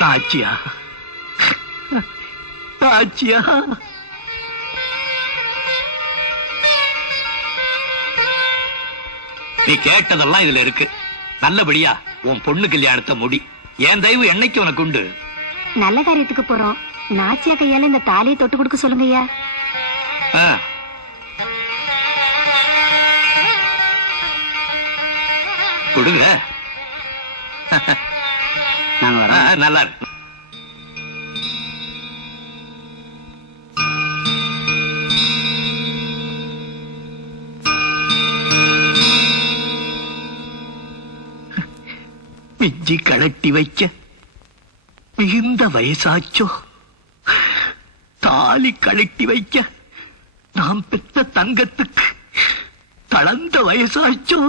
நாச்சியா, நாச்சியா. நீ கேட்டதெல்லாம் இதுல இருக்கு. நல்லபடியா உன் பொண்ணு கல்யாணத்தை முடி. என் தயவு என்னைக்கு உனக்கு உண்டு. நல்ல காரியத்துக்கு போறோம். நாச்சியா கையால இந்த தாலியை தொட்டு கொடுக்க சொல்லுங்கய்யா. கொடுங்க. நல்லா இருக்கு. மிஞ்சி கழட்டி வைக்க மிகுந்த வயசாச்சோ, தாலி கழட்டி வைக்க நாம் பெற்ற தங்கத்துக்கு தளர்ந்த வயசாச்சோ.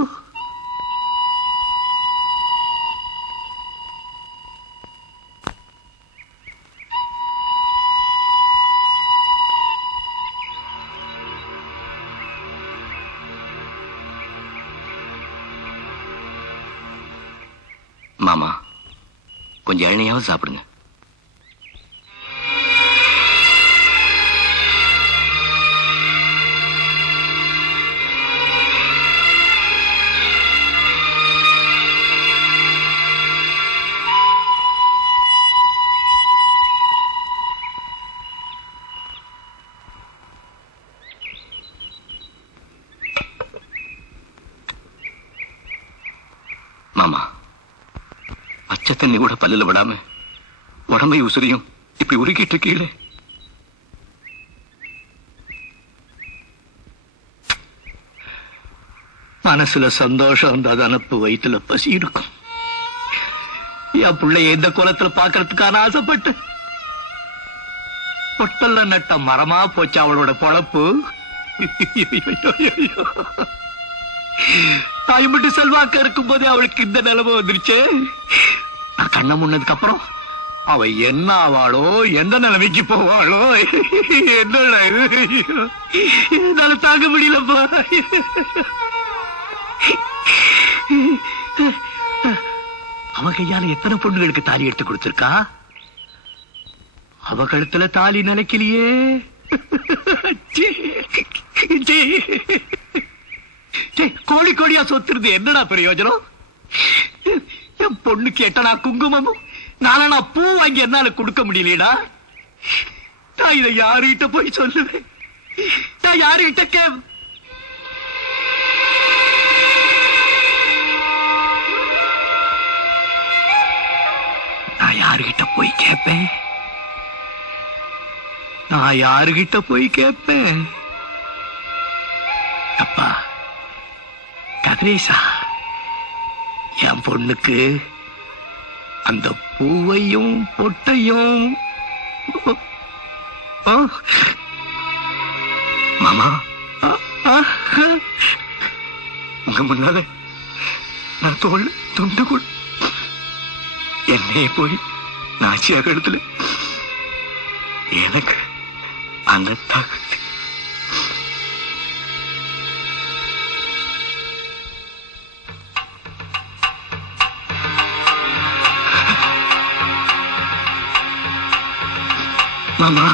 மாமா, கொஞ்சம் இளநியாவது சாப்பிடுங்க. மாமா, பச்சை தண்ணி கூட பல்லுல விடாம உடம்பை உசுரியும் இப்படி உருக்கிட்டு இருக்கீங்களே. மனசுல சந்தோஷம் இருந்தா அனுப்பு, வயிற்றுல பசி இருக்கும். என் பிள்ளைய எந்த கோலத்துல பாக்குறதுக்கான ஆசைப்பட்டு பொட்டல்ல நட்ட மரமா போச்சு அவளோட பொழப்பு. தாய்மட்டு செல்வாக்க இருக்கும் போதே அவளுக்கு இந்த நிலைமை வந்துருச்சு. நான் கண்ண முன்னதுக்கு அப்புறம் அவ என்ன ஆவாளோ, எந்த நிலைமைக்கு போவாளோ, என்னால தாங்க முடியலப்பா. அவ கையால எத்தனை பொண்ணுகளுக்கு தாலி எடுத்து கொடுத்திருக்கா. அவ கழுத்துல தாலி நினைக்கலையே. கோழி கோழியா சொத்துறது என்னடா பிரயோஜனம்? என் பொண்ணு கேட்டனா குங்குமமும் நானா பூ வாங்கி என்னால கொடுக்க முடியலடா. நான் இதை யாருகிட்ட போய் சொல்லுவேன்? நான் யாருகிட்ட நான் யாருகிட்ட போய் கேட்பேன்? நான் யாருகிட்ட போய் கேட்பேன்? அப்பா கதிரேசா, என் பொண்ணுக்கு அந்த பூவையும் பொட்டையும். மாமா, உங்க முன்னால நான் தோல் துண்டு கொள் என்னையே போய் நாச்சியா கழுத்துல எனக்கு அந்த தகுதி. மாமா,